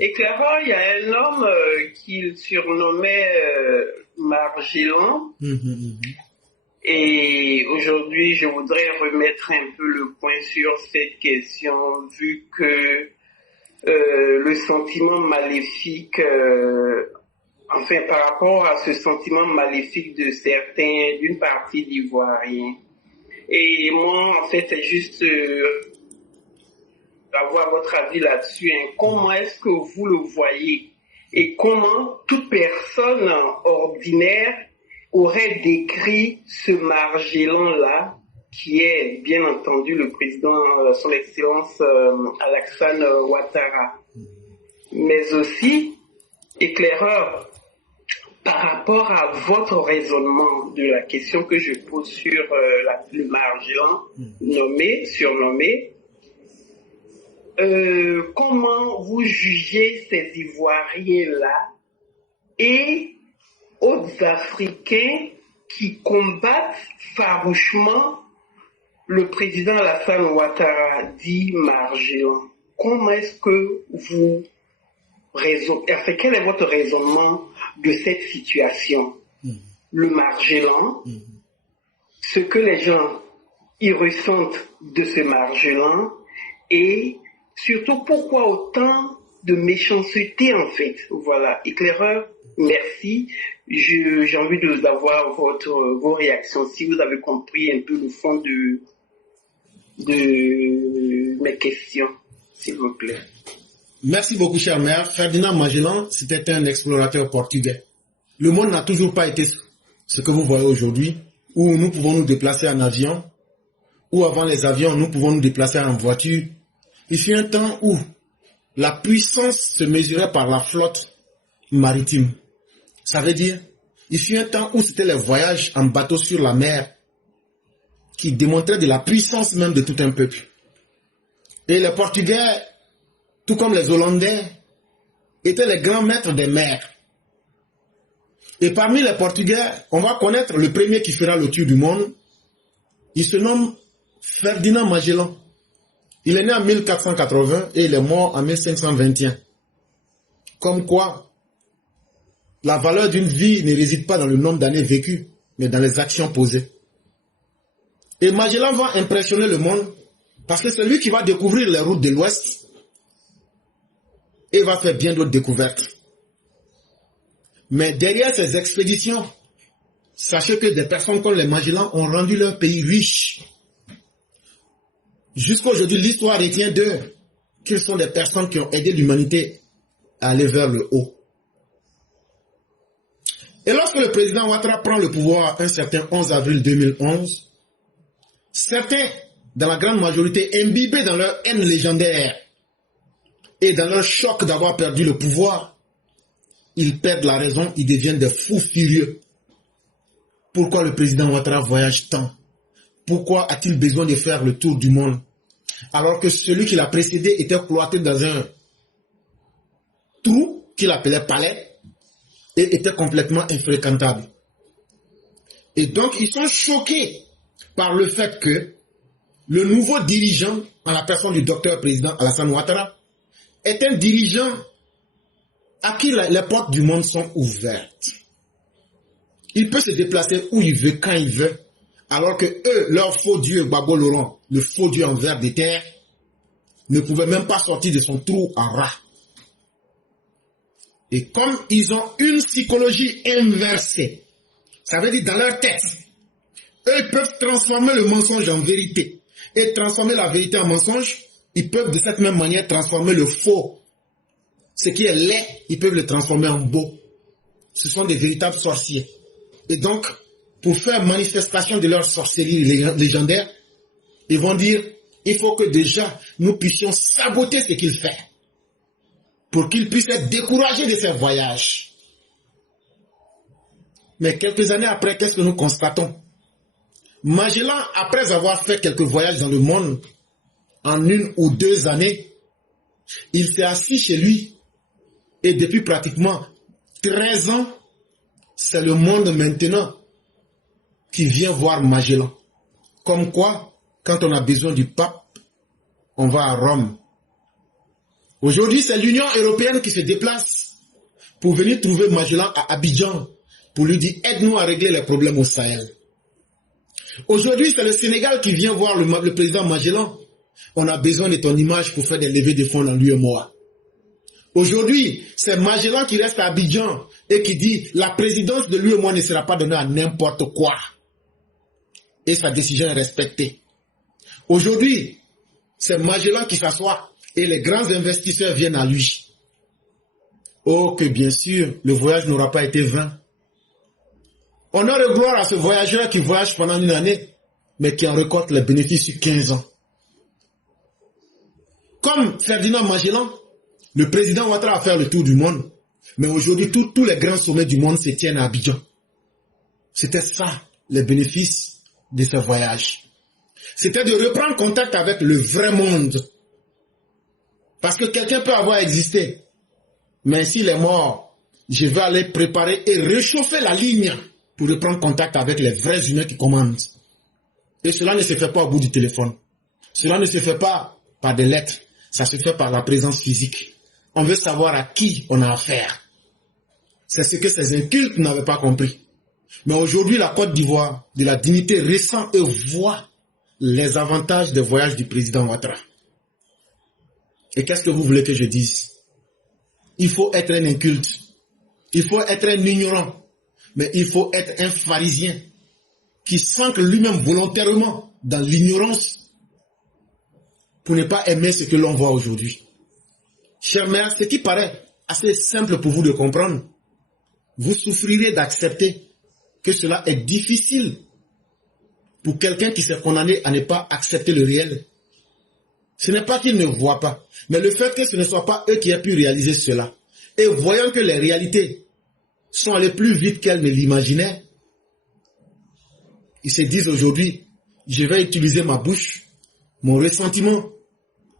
Éclaireur, il y a un homme qu'il surnommait Margellan. Et aujourd'hui, je voudrais remettre un peu le point sur cette question, vu que le sentiment maléfique, enfin par rapport à ce sentiment maléfique de certains, d'une partie d'Ivoiriens. Et moi, en fait, c'est juste avoir votre avis là-dessus. Hein. Comment est-ce que vous le voyez et comment toute personne ordinaire aurait décrit ce Margellan-là, qui est bien entendu le président, son excellence Alassane Ouattara. Mais aussi, éclaireur, par rapport à votre raisonnement de la question que je pose sur le Margellan surnommé, comment vous jugez ces Ivoiriens-là et autres Africains qui combattent farouchement le président Alassane Ouattara, dit Margellan? Comment est-ce que vous raisonnez, enfin, quel est votre raisonnement de cette situation? Le Margellan, ce que les gens y ressentent de ce Margellan et surtout pourquoi autant de méchanceté en fait. Voilà, éclaireur, merci. J'ai envie d'avoir vos réactions, si vous avez compris un peu le fond de mes questions, s'il vous plaît. Merci beaucoup, cher maire. Ferdinand Magellan, c'était un explorateur portugais. Le monde n'a toujours pas été ce que vous voyez aujourd'hui, où nous pouvons nous déplacer en avion, où avant les avions, nous pouvons nous déplacer en voiture. Il fut un temps où la puissance se mesurait par la flotte maritime. Ça veut dire, il fut un temps où c'était les voyages en bateau sur la mer qui démontraient de la puissance même de tout un peuple. Et les Portugais, tout comme les Hollandais, étaient les grands maîtres des mers. Et parmi les Portugais, on va connaître le premier qui fera le tour du monde. Il se nomme Ferdinand Magellan. Il est né en 1480 et il est mort en 1521. Comme quoi, la valeur d'une vie ne réside pas dans le nombre d'années vécues, mais dans les actions posées. Et Magellan va impressionner le monde parce que c'est lui qui va découvrir les routes de l'Ouest et va faire bien d'autres découvertes. Mais derrière ces expéditions, sachez que des personnes comme les Magellan ont rendu leur pays riche. Jusqu'à aujourd'hui, l'histoire retient d'eux qu'ils sont des personnes qui ont aidé l'humanité à aller vers le haut. Et lorsque le président Ouattara prend le pouvoir un certain 11 avril 2011, certains, dans la grande majorité, imbibés dans leur haine légendaire et dans leur choc d'avoir perdu le pouvoir, ils perdent la raison, ils deviennent des fous furieux. Pourquoi le président Ouattara voyage tant? Pourquoi a-t-il besoin de faire le tour du monde? Alors que celui qui l'a précédé était cloîtré dans un trou qu'il appelait palais et était complètement infréquentable. Et donc ils sont choqués par le fait que le nouveau dirigeant, en la personne du docteur président Alassane Ouattara, est un dirigeant à qui les portes du monde sont ouvertes. Il peut se déplacer où il veut, quand il veut, alors que eux, leur faux dieu Gbagbo Laurent, le faux dieu en verre de terre, ne pouvait même pas sortir de son trou en rat. Et comme ils ont une psychologie inversée, ça veut dire dans leur tête, eux peuvent transformer le mensonge en vérité et transformer la vérité en mensonge. Ils peuvent de cette même manière transformer le faux. Ce qui est laid, ils peuvent le transformer en beau. Ce sont des véritables sorciers. Et donc, pour faire manifestation de leur sorcellerie légendaire, ils vont dire, il faut que déjà nous puissions saboter ce qu'il fait pour qu'il puisse être découragé de ses voyages. Mais quelques années après, qu'est-ce que nous constatons? Magellan, après avoir fait quelques voyages dans le monde, en 1 ou 2 années, il s'est assis chez lui et depuis pratiquement 13 ans, c'est le monde maintenant qui vient voir Magellan. Comme quoi, quand on a besoin du pape, on va à Rome. Aujourd'hui, c'est l'Union européenne qui se déplace pour venir trouver Magellan à Abidjan pour lui dire « Aide-nous à régler les problèmes au Sahel ». Aujourd'hui, c'est le Sénégal qui vient voir le président Magellan. On a besoin de ton image pour faire des levées de fonds dans l'UEMOA. Aujourd'hui, c'est Magellan qui reste à Abidjan et qui dit la présidence de l'UEMOA ne sera pas donnée à n'importe quoi. Et sa décision est respectée. Aujourd'hui, c'est Magellan qui s'assoit et les grands investisseurs viennent à lui. Oh, que bien sûr, le voyage n'aura pas été vain. Honneur et gloire à ce voyageur qui voyage pendant une année, mais qui en récolte les bénéfices sur 15 ans. Comme Ferdinand Magellan, le président Ouattara a fait le tour du monde, mais aujourd'hui, tous les grands sommets du monde se tiennent à Abidjan. C'était ça, les bénéfices de ce voyage. C'était de reprendre contact avec le vrai monde. Parce que quelqu'un peut avoir existé, mais s'il est mort, je vais aller préparer et réchauffer la ligne pour reprendre contact avec les vrais humains qui commandent. Et cela ne se fait pas au bout du téléphone. Cela ne se fait pas par des lettres. Ça se fait par la présence physique. On veut savoir à qui on a affaire. C'est ce que ces incultes n'avaient pas compris. Mais aujourd'hui, la Côte d'Ivoire, de la dignité, ressent et voit les avantages des voyages du président Ouattara. Et qu'est-ce que vous voulez que je dise? Il faut être un inculte. Il faut être un ignorant. Mais il faut être un pharisien qui s'ancre lui-même volontairement dans l'ignorance pour ne pas aimer ce que l'on voit aujourd'hui. Chers mères, ce qui paraît assez simple pour vous de comprendre, vous souffrirez d'accepter que cela est difficile pour quelqu'un qui s'est condamné à ne pas accepter le réel. Ce n'est pas qu'il ne voit pas, mais le fait que ce ne soit pas eux qui aient pu réaliser cela, et voyant que les réalités sont allées plus vite qu'elles ne l'imaginaient, ils se disent aujourd'hui, je vais utiliser ma bouche, mon ressentiment,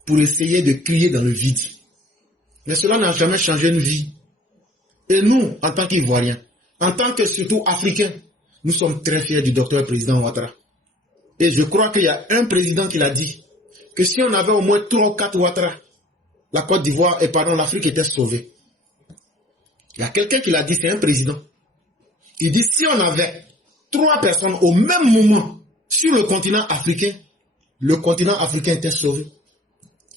pour essayer de crier dans le vide. Mais cela n'a jamais changé une vie. Et nous, en tant qu'Ivoiriens, en tant que surtout Africains, nous sommes très fiers du docteur président Ouattara. Et je crois qu'il y a un président qui l'a dit, que si on avait au moins 3 ou 4 Ouattara, la Côte d'Ivoire, et pardon, l'Afrique était sauvée. Il y a quelqu'un qui l'a dit, c'est un président. Il dit, si on avait 3 personnes au même moment sur le continent africain était sauvé.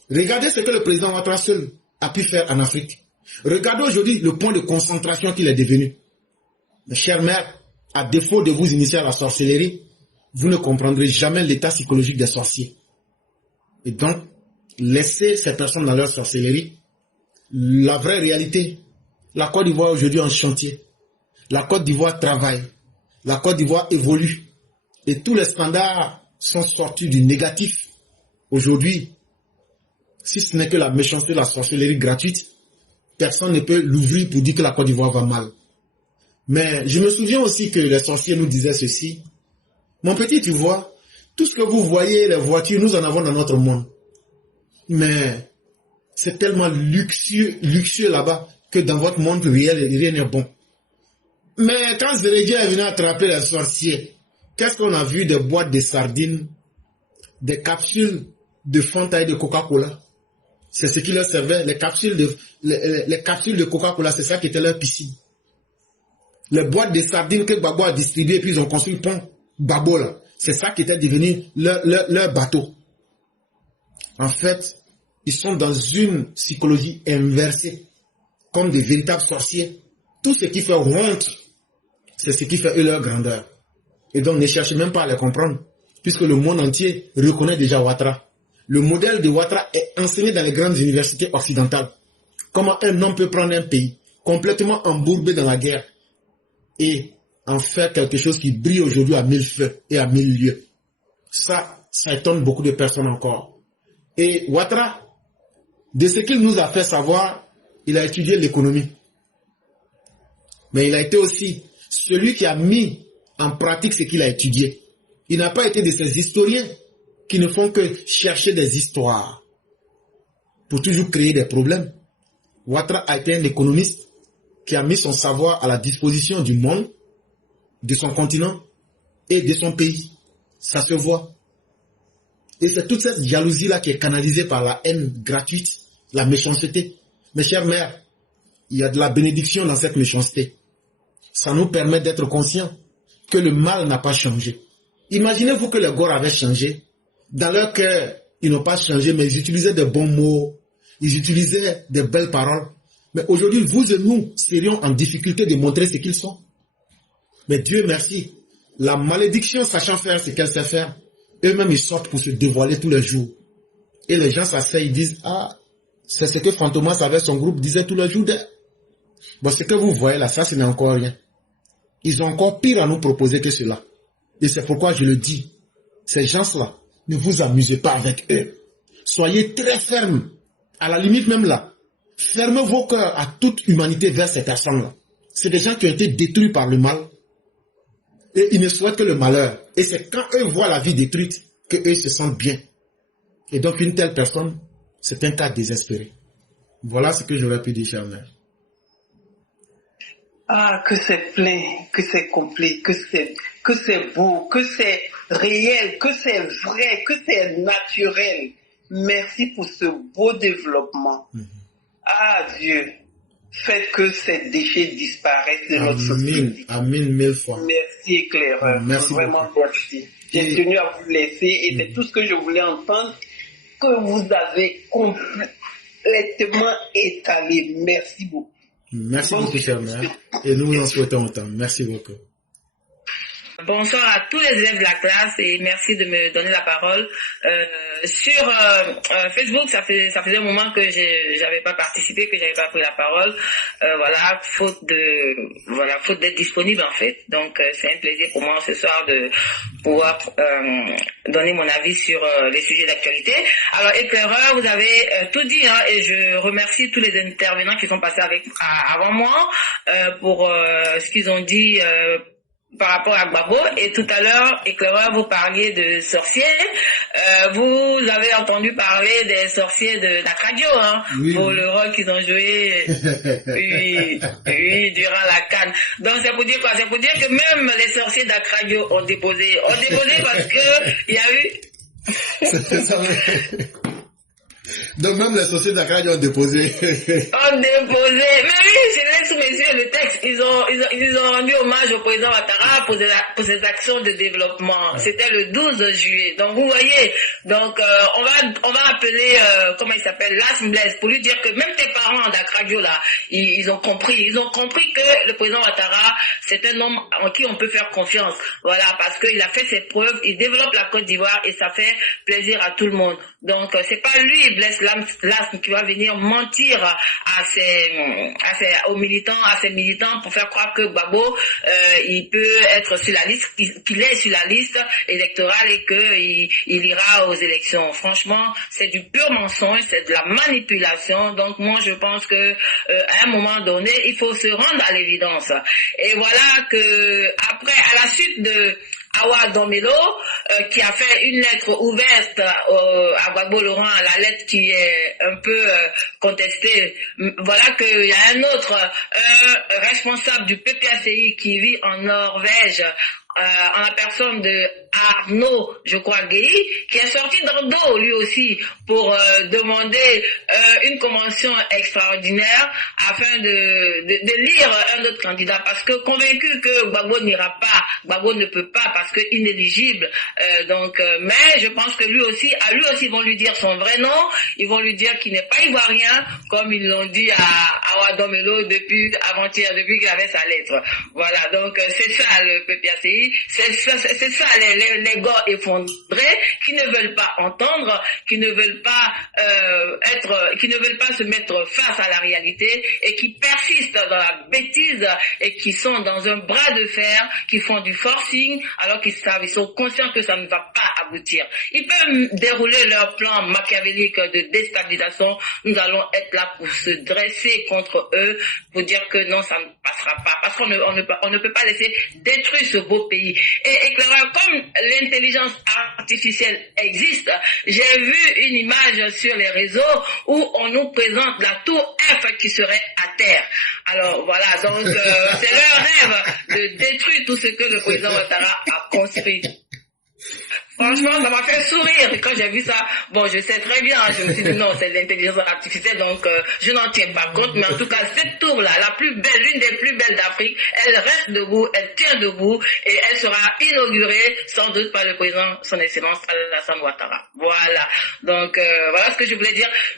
Regardez ce que le président Ouattara seul a pu faire en Afrique. Regardez aujourd'hui le point de concentration qu'il est devenu. Mes chères mères, à défaut de vous initier à la sorcellerie, vous ne comprendrez jamais l'état psychologique des sorciers. Et donc, laissez ces personnes dans leur sorcellerie. La vraie réalité, la Côte d'Ivoire aujourd'hui en chantier. La Côte d'Ivoire travaille. La Côte d'Ivoire évolue. Et tous les standards sont sortis du négatif. Aujourd'hui, si ce n'est que la méchanceté, la sorcellerie gratuite, personne ne peut l'ouvrir pour dire que la Côte d'Ivoire va mal. Mais je me souviens aussi que les sorciers nous disaient ceci. Mon petit, tu vois, tout ce que vous voyez, les voitures, nous en avons dans notre monde. Mais c'est tellement luxueux là-bas que dans votre monde réel, rien n'est bon. Mais quand Zérédia est venu attraper les sorciers, qu'est-ce qu'on a vu? Des boîtes de sardines, des capsules de Fanta et de Coca-Cola. C'est ce qui leur servait. Les capsules de Coca-Cola, c'est ça qui était leur piscine. Les boîtes de sardines que Gbagbo a distribuées, puis ils ont construit le pont Gbagbo là. C'est ça qui était devenu leur bateau. En fait, ils sont dans une psychologie inversée, comme des véritables sorciers. Tout ce qui fait honte, c'est ce qui fait eux leur grandeur. Et donc ne cherchez même pas à les comprendre, puisque le monde entier reconnaît déjà Ouattara. Le modèle de Ouattara est enseigné dans les grandes universités occidentales. Comment un homme peut prendre un pays complètement embourbé dans la guerre et en faire quelque chose qui brille aujourd'hui à 1000 feux et à 1000 lieues. Ça étonne beaucoup de personnes encore. Et Ouattara, de ce qu'il nous a fait savoir, il a étudié l'économie. Mais il a été aussi celui qui a mis en pratique ce qu'il a étudié. Il n'a pas été de ces historiens qui ne font que chercher des histoires pour toujours créer des problèmes. Ouattara a été un économiste qui a mis son savoir à la disposition du monde, de son continent et de son pays. Ça se voit. Et c'est toute cette jalousie-là qui est canalisée par la haine gratuite la méchanceté. Mes chères mères, il y a de la bénédiction dans cette méchanceté. Ça nous permet d'être conscients que le mal n'a pas changé. Imaginez-vous que les Gor avaient changé. Dans leur cœur, ils n'ont pas changé, mais ils utilisaient de bons mots, ils utilisaient de belles paroles. Mais aujourd'hui, vous et nous serions en difficulté de montrer ce qu'ils sont. Mais Dieu merci, la malédiction sachant faire ce qu'elle sait faire, eux-mêmes ils sortent pour se dévoiler tous les jours. Et les gens s'asseyent, ils disent, ah, c'est ce que Fantomas avec son groupe disait tous les jours. Bon, ce que vous voyez là, ça, ce n'est encore rien. Ils ont encore pire à nous proposer que cela. Et c'est pourquoi je le dis, ces gens-là, ne vous amusez pas avec eux. Soyez très fermes. À la limite même là, fermez vos cœurs à toute humanité vers ces personnes-là. C'est des gens qui ont été détruits par le mal. Et ils ne souhaitent que le malheur. Et c'est quand eux voient la vie détruite qu'eux se sentent bien. Et donc une telle personne, c'est un cas désespéré. Voilà ce que j'aurais pu dire, chère mère. Ah, que c'est plein, que c'est complet, que c'est beau, que c'est réel, que c'est vrai, que c'est naturel. Merci pour ce beau développement. Ah Dieu, faites que ces déchets disparaissent de notre société. Amen, mille fois. Merci éclaireur. Merci vraiment beaucoup. merci. J'ai tenu à vous laisser et c'est tout ce que je voulais entendre que vous avez complètement étalé. Merci beaucoup. Merci beaucoup, chère mère. Et nous en souhaitons autant. Merci beaucoup. Bonsoir à tous les élèves de la classe et merci de me donner la parole. Sur Facebook, ça faisait un moment que j'avais pas participé, que j'avais pas pris la parole. Voilà, faute d'être disponible en fait. Donc c'est un plaisir pour moi ce soir de pouvoir donner mon avis sur les sujets d'actualité. Alors éclaireur, vous avez tout dit hein, et je remercie tous les intervenants qui sont passés avant moi pour ce qu'ils ont dit. Par rapport à Gbagbo, et tout à l'heure, éclaireur, vous parliez de sorciers. Vous avez entendu parler des sorciers d'Akradio, hein, oui, pour oui. le rôle qu'ils ont joué oui, durant la CAN. Donc c'est pour dire quoi? C'est pour dire que même les sorciers d'Akradio ont déposé parce que il y a eu. Donc même les sociétés d'Akradio ont déposé. Mais oui, je laisse sous mes yeux le texte. Ils ont rendu hommage au président Ouattara pour ses actions de développement. C'était le 12 juillet. Donc vous voyez, donc on va appeler comment il s'appelle, Las Blaise, pour lui dire que même tes parents d'Akradio là, ils ont compris que le président Ouattara c'est un homme en qui on peut faire confiance. Voilà, parce qu'il a fait ses preuves, il développe la Côte d'Ivoire et ça fait plaisir à tout le monde. Donc c'est pas lui, Blaise Lasme, qui va venir mentir aux militants pour faire croire que Gbagbo il peut être sur la liste, qu'il est sur la liste électorale et qu'il ira aux élections. Franchement, c'est du pur mensonge, c'est de la manipulation. Donc moi je pense que à un moment donné, il faut se rendre à l'évidence. Et voilà que après, à la suite de Awa Domelo, qui a fait une lettre ouverte à Gbagbo Laurent, la lettre qui est un peu contestée. Voilà qu'il y a un autre responsable du PPACI qui vit en Norvège, en la personne de Arnaud, je crois, Guéhi, qui est sorti dans le dos, lui aussi, pour demander une convention extraordinaire afin de lire un autre candidat, parce que convaincu que Gbagbo n'ira pas, Gbagbo ne peut pas, parce que inéligible, mais je pense que lui aussi ils vont lui dire son vrai nom, ils vont lui dire qu'il n'est pas ivoirien, comme ils l'ont dit à Awa Domelo depuis avant-hier, depuis qu'il avait sa lettre. Voilà, donc c'est ça le PPACI. C'est ça les gars effondrés qui ne veulent pas entendre, qui ne veulent pas se mettre face à la réalité et qui persistent dans la bêtise et qui sont dans un bras de fer, qui font du forcing alors qu'ils sont conscients que ça ne va pas aboutir. Ils peuvent dérouler leur plan machiavélique de déstabilisation. Nous allons être là pour se dresser contre eux, pour dire que non, ça ne passera pas, parce qu'on ne peut pas laisser détruire ce beau pays. Et éclaireur, comme l'intelligence artificielle existe, j'ai vu une image sur les réseaux où on nous présente la tour F qui serait à terre. Alors voilà, donc c'est leur rêve de détruire tout ce que le président Ouattara a construit. Franchement, ça m'a fait sourire. Et quand j'ai vu ça, bon, je sais très bien, je me suis dit non, c'est l'intelligence artificielle, donc je n'en tiens pas compte. Mais en tout cas, cette tour-là, la plus belle, l'une des plus belles d'Afrique, elle reste debout, elle tient debout et elle sera inaugurée sans doute par le président, son Excellence Alassane Ouattara. Voilà. Donc, voilà ce que je voulais dire.